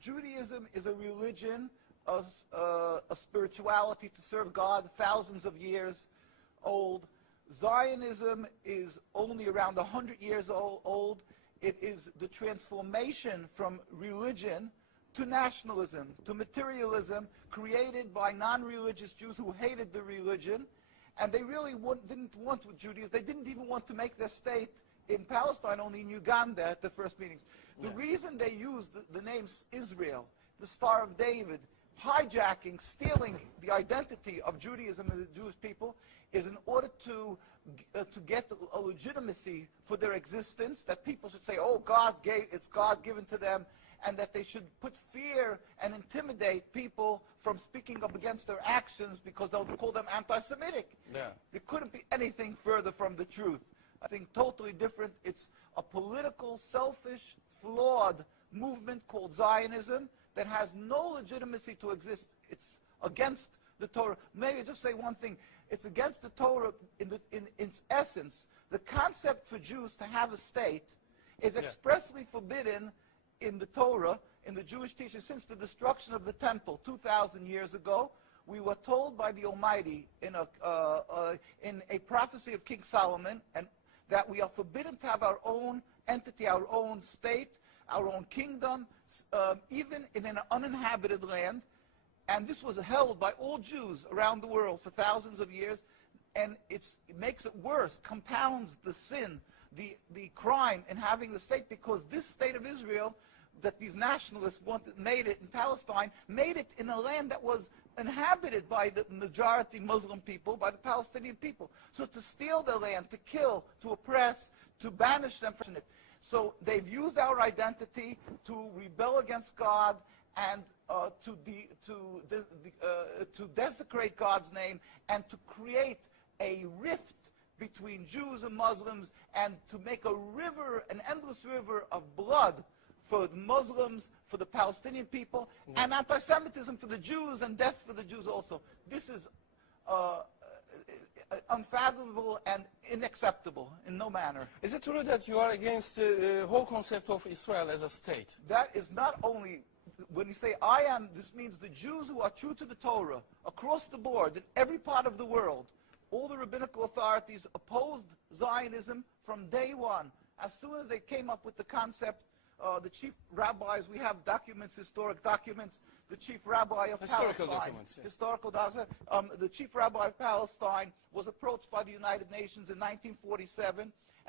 Judaism is a religion, a spirituality to serve God, thousands of years old. Zionism is only around 100 years old. It is the transformation from religion to nationalism, to materialism, created by non-religious Jews who hated the religion. And they really didn't want Judaism. They didn't even want to make their state in Palestine, only in Uganda at the first meetings. The reason they used the name Israel, the Star of David, hijacking, stealing the identity of Judaism and the Jewish people, is in order to get a legitimacy for their existence, that people should say, oh, it's God given to them, and that they should put fear and intimidate people from speaking up against their actions because they'll call them anti-Semitic. Yeah. It couldn't be anything further from the truth. I think totally different. It's a political, selfish, flawed movement called Zionism that has no legitimacy to exist. It's against the Torah. Maybe just say one thing. It's against the Torah in its essence. The concept for Jews to have a state is expressly forbidden in the Torah, in the Jewish teaching, since the destruction of the temple 2,000 years ago. We were told by the Almighty in a prophecy of King Solomon, and that we are forbidden to have our own entity, our own state, our own kingdom, even in an uninhabited land. And this was held by all Jews around the world for thousands of years. And it makes it worse, compounds the sin, the crime in having the state, because this state of Israel that these nationalists made it in Palestine, made it in a land that was inhabited by the majority Muslim people, by the Palestinian people. So to steal their land, to kill, to oppress, to banish them from it. So they've used our identity to rebel against God and to desecrate God's name and to create a rift between Jews and Muslims, and to make a river, an endless river of blood for the Muslims, for the Palestinian people, and anti-Semitism for the Jews, and death for the Jews also. This is unfathomable and unacceptable in no manner. Is it true that you are against the whole concept of Israel as a state? That is not only, when you say I am, this means the Jews who are true to the Torah, across the board, in every part of the world. All the rabbinical authorities opposed Zionism from day one. As soon as they came up with the concept, the chief rabbis, we have documents, historic documents, the chief rabbi of Palestine, historical documents, the chief rabbi of Palestine was approached by the United Nations in 1947